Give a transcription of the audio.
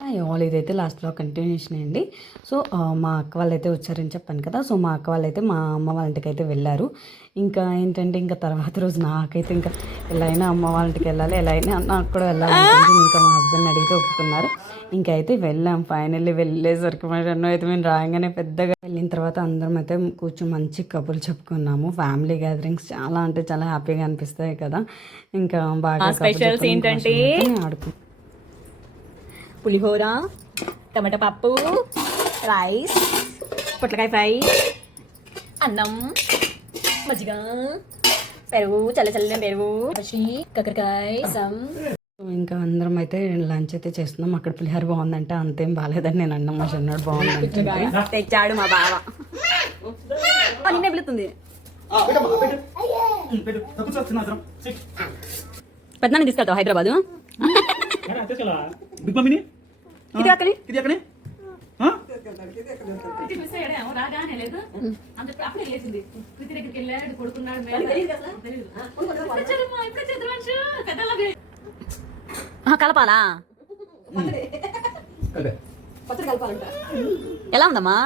All ఇదైతే లాస్ట్లో continuation అండి. సో మా అక్క వాళ్ళైతే వచ్చారని చెప్పాను కదా. సో మా అక్క వాళ్ళైతే మా అమ్మ వాళ్ళ ఇంటికి అయితే వెళ్ళారు. ఇంకా ఏంటంటే ఇంకా తర్వాత రోజు నాకైతే ఇంకా ఎలా అయినా అమ్మ వాళ్ళ ఇంటికి వెళ్ళాలి, ఎలా అయినా నాకు కూడా వెళ్ళాలనిపించింది. ఇంకా మా హస్బెండ్ అడిగితే ఒప్పుకున్నారు. ఇంకా అయితే వెళ్ళాం. ఫైనల్లీ వెళ్ళేసరికి మా అన్న అయితే మేము రాగానే పెద్దగా వెళ్ళిన తర్వాత అందరం అయితే కూర్చొని మంచి కబుర్లు చెప్పుకున్నాము. ఫ్యామిలీ గ్యాదరింగ్స్ చాలా అంటే చాలా హ్యాపీగా అనిపిస్తాయి కదా. ఇంకా బాగా స్పెషల్స్ ఏంటంటే ఆడుకున్నాం. పులిహోర, టమాటా పప్పు, రైస్, పొట్లకాయ ఫ్రై, అన్నం, మజ్జిగ, పెరుగు, చల్ల పెరుగు, పచ్చి కాకరకాయ రసం. ఇంకా అందరం అయితే లంచ్ అయితే చేస్తున్నాం. అక్కడ పులిహోర బాగుందంటే అంతేం బాగాలేదని నేను అన్నం మా చిన్నాడు బాగుందంటే తెచ్చాడు మా బావ. నిన్నే పిలుస్తుంది. పెద్దనాన్ని తీసుకెళ్తావు హైదరాబాద్? ఇది అక్కడి కలపాలా? ఎలా ఉందమ్మా?